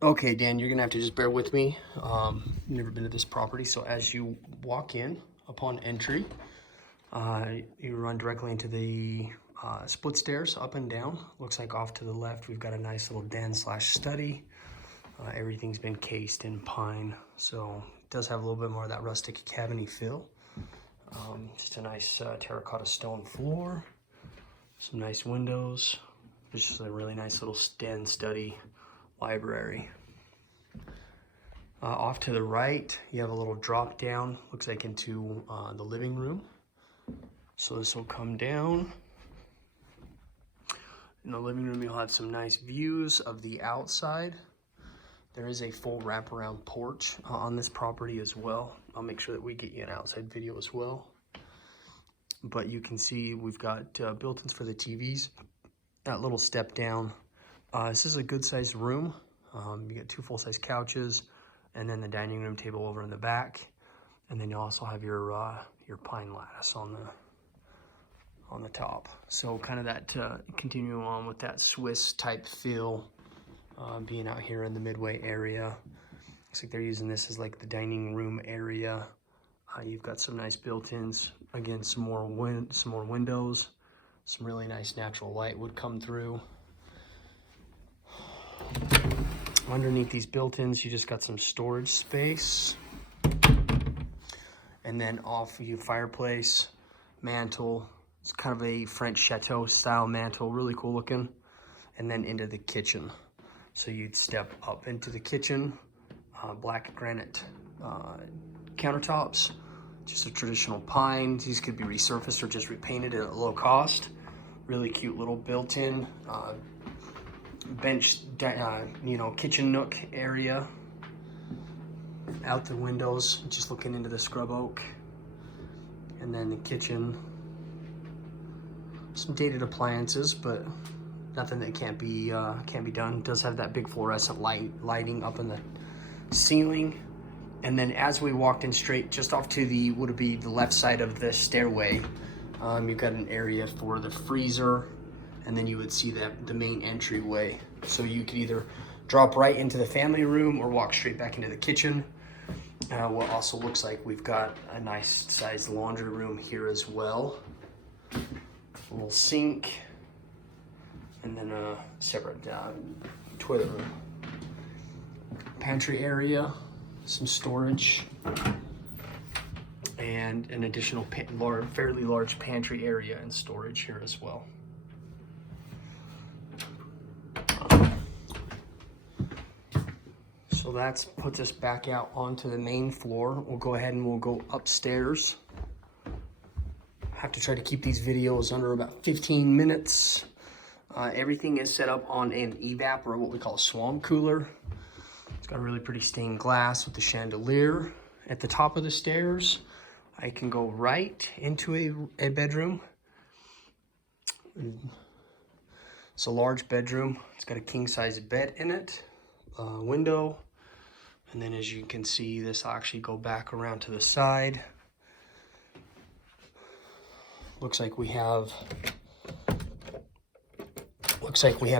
Okay, Dan, you're gonna have to just bear with me. Never been to this property, so as you walk in upon entry, you run directly into the split stairs up and down. Looks like off to the left, we've got a nice little den slash study. Everything's been cased in pine, so it does have a little bit more of that rustic cabiny feel. Just a nice terracotta stone floor, some nice windows. There's just a really nice little den study library. Off to the right, you have a little drop down, looks like into the living room. So this will come down. In the living room, you'll have some nice views of the outside. There is a full wraparound porch on this property as well. I'll make sure that we get you an outside video as well. But you can see we've got built-ins for the TVs. That little step down. This is a good sized room. You get 2 full-size couches, and then the dining room table over in the back. And then you also have your pine lattice on the top. So kind of that continuing on with that Swiss type feel, being out here in the Midway area. Looks like they're using this as like the dining room area. You've got some nice built-ins. Again, some more windows. Some really nice natural light would come through. Underneath these built-ins, you just got some storage space. And then off your fireplace, mantle. It's kind of a French chateau style mantle, really cool looking. And then into the kitchen. So you'd step up into the kitchen, black granite countertops, just a traditional pine. These could be resurfaced or just repainted at a low cost. Really cute little built-in bench, kitchen nook area. Out the windows, just looking into the scrub oak. And then the kitchen. Some dated appliances, but nothing that can't be done. It does have that big fluorescent lighting up in the ceiling. And then as we walked in straight just off to the left side of the stairway, you've got an area for the freezer, and then you would see the main entryway. So you could either drop right into the family room or walk straight back into the kitchen. What also looks like we've got a nice sized laundry room here as well. A little sink, and then a separate toilet room. Pantry area, some storage, and an additional fairly large pantry area and storage here as well. So that puts us back out onto the main floor. We'll go ahead and we'll go upstairs. Have to try to keep these videos under about 15 minutes. Everything is set up on an evap, or what we call a swamp cooler. It's got a really pretty stained glass with the chandelier. At the top of the stairs, I can go right into a bedroom. It's a large bedroom. It's got a king-size bed in it, window. And then as you can see, this will actually go back around to the side. Looks like we have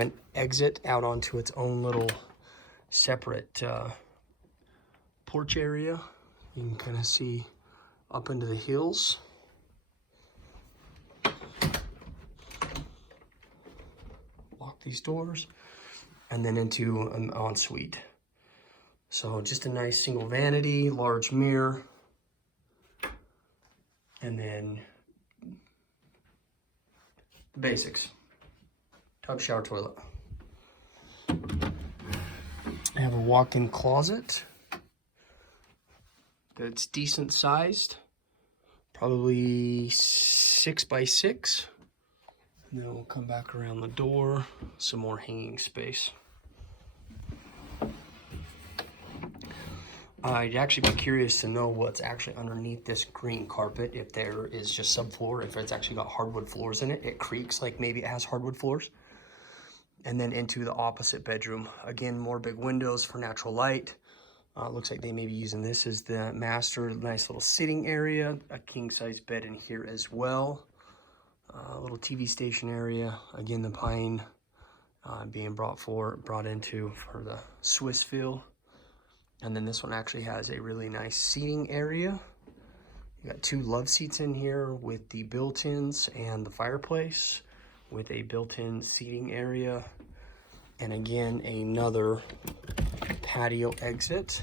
an exit out onto its own little separate porch area. You can kind of see up into the hills. Lock these doors, and then into an ensuite. So just a nice single vanity, large mirror, and then the basics. Tub, shower, toilet. I have a walk-in closet that's decent sized, probably 6 by 6. And then we'll come back around the door, some more hanging space. I'd actually be curious to know what's actually underneath this green carpet, if there is just subfloor, if it's actually got hardwood floors in it. It creaks like maybe it has hardwood floors. And then into the opposite bedroom. Again, more big windows for natural light. Looks like they may be using this as the master. Nice little sitting area. A king-size bed in here as well. A little TV station area. Again, the pine being brought into for the Swiss feel. And then this one actually has a really nice seating area. You got 2 love seats in here with the built-ins and the fireplace with a built-in seating area. And again, another patio exit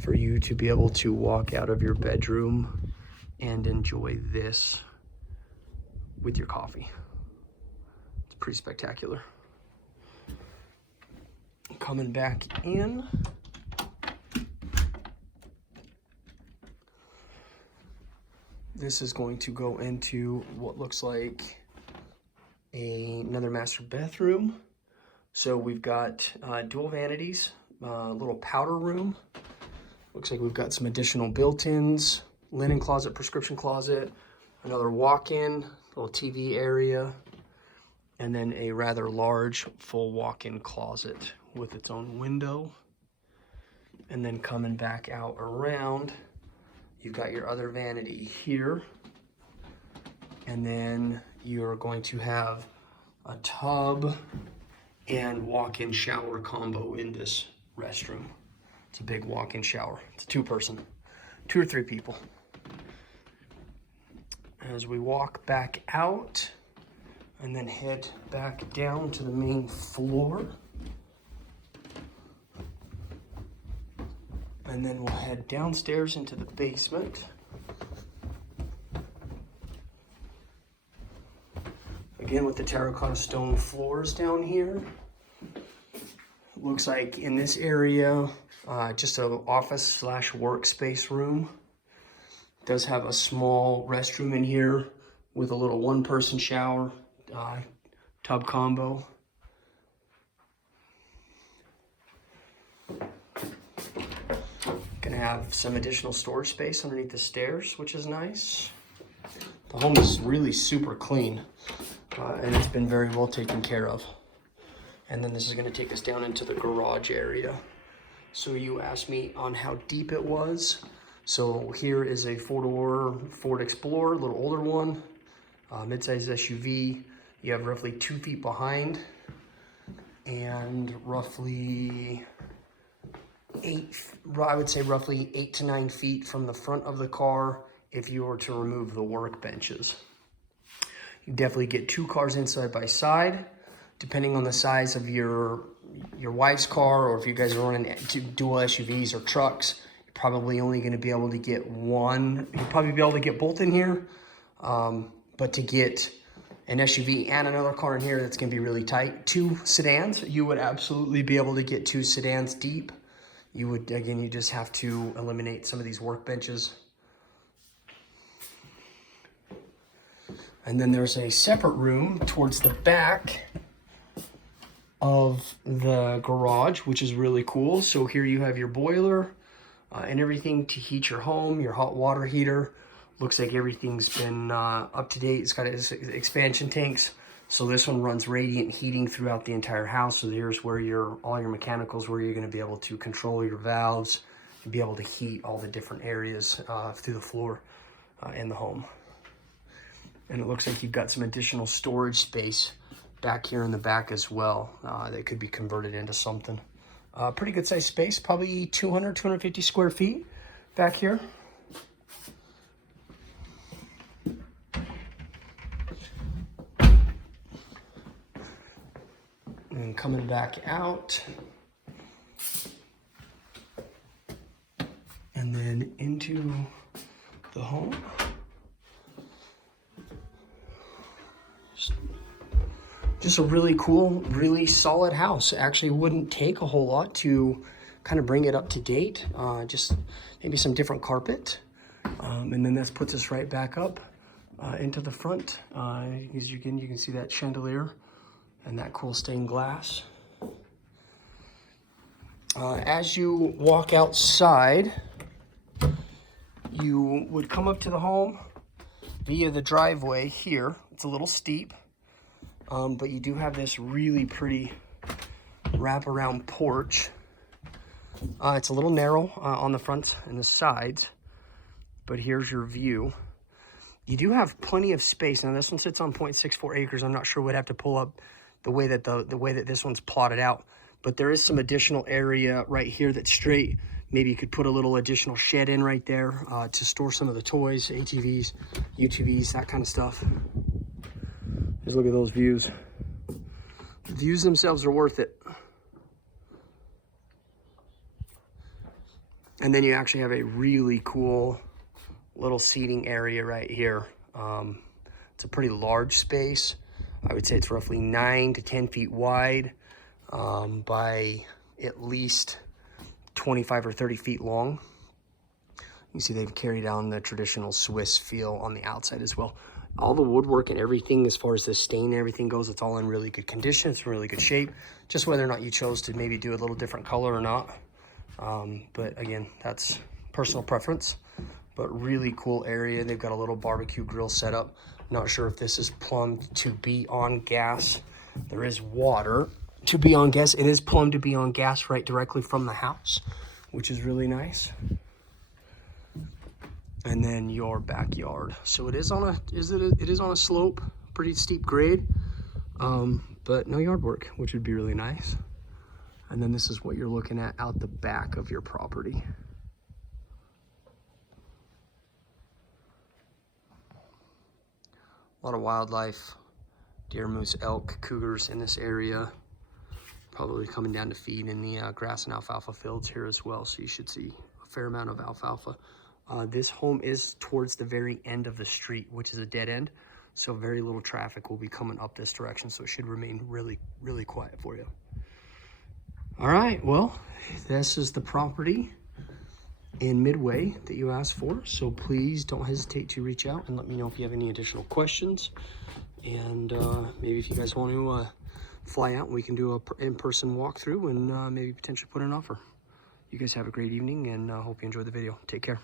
for you to be able to walk out of your bedroom and enjoy this with your coffee. It's pretty spectacular. Coming back in. This is going to go into what looks like another master bathroom. So we've got dual vanities, a little powder room. Looks like we've got some additional built-ins, linen closet, prescription closet, another walk-in, little TV area, and then a rather large full walk-in closet with its own window. And then coming back out around, you've got your other vanity here. And then you're going to have a tub and walk-in shower combo in this restroom. It's a big walk-in shower. It's a 2-person, 2 or 3 people. As we walk back out and then head back down to the main floor. And then we'll head downstairs into the basement. Again, with the terracotta stone floors down here. Looks like in this area, just an office / workspace room. Does have a small restroom in here with a little 1-person shower, tub combo. Gonna have some additional storage space underneath the stairs, which is nice. The home is really super clean, and it's been very well taken care of. And then this is gonna take us down into the garage area. So you asked me on how deep it was. So here is a 4-door Ford Explorer, a little older one, mid-size SUV. You have roughly 2 feet behind and roughly roughly 8 to 9 feet from the front of the car if you were to remove the workbenches. You definitely get 2 cars in side by side, depending on the size of your wife's car, or if you guys are running dual SUVs or trucks, you're probably only going to be able to get one. You'll probably be able to get both in here, but to get an SUV and another car in here, that's going to be really tight. 2 sedans, you would absolutely be able to get 2 sedans deep. You would, again, you just have to eliminate some of these workbenches. And then there's a separate room towards the back of the garage, which is really cool. So here you have your boiler and everything to heat your home, your hot water heater. Looks like everything's been up to date. It's got its expansion tanks. So this one runs radiant heating throughout the entire house. So here's where all your mechanicals, where you're going to be able to control your valves and be able to heat all the different areas through the floor in the home. And it looks like you've got some additional storage space back here in the back as well that could be converted into something. Pretty good size space, probably 250 square feet back here. And coming back out, and then into the home. Just a really cool, really solid house. Actually wouldn't take a whole lot to kind of bring it up to date. Just maybe some different carpet. And then this puts us right back up into the front. As you can see that chandelier and that cool stained glass. As you walk outside, you would come up to the home via the driveway here. It's a little steep, but you do have this really pretty wraparound porch. It's a little narrow on the front and the sides, but here's your view. You do have plenty of space. Now this one sits on 0.64 acres. I'm not sure, we'd have to pull up the way that this one's plotted out. But there is some additional area right here that's straight. Maybe you could put a little additional shed in right there to store some of the toys, ATVs, UTVs, that kind of stuff. Just look at those views. The views themselves are worth it. And then you actually have a really cool little seating area right here. It's a pretty large space. I would say it's roughly 9 to 10 feet wide by at least 25 or 30 feet long. You see they've carried on the traditional Swiss feel on the outside as well. All the woodwork and everything, as far as the stain and everything goes, it's all in really good condition. It's in really good shape. Just whether or not you chose to maybe do a little different color or not. But again, that's personal preference. But really cool area. They've got a little barbecue grill set up. Not sure if this is plumbed to be on gas. There is water to be on gas. It is plumbed to be on gas right directly from the house, which is really nice. And then your backyard. So it is on a slope, pretty steep grade, but no yard work, which would be really nice. And then this is what you're looking at out the back of your property. A lot of wildlife, deer, moose, elk, cougars in this area. Probably coming down to feed in the grass and alfalfa fields here as well. So you should see a fair amount of alfalfa. This home is towards the very end of the street, which is a dead end. So very little traffic will be coming up this direction. So it should remain really, really quiet for you. All right, well, this is the property in Midway that you asked for. So please don't hesitate to reach out and let me know if you have any additional questions. And maybe if you guys want to fly out, we can do a in-person walkthrough and maybe potentially put an offer. You guys have a great evening, and hope you enjoyed the video. Take care.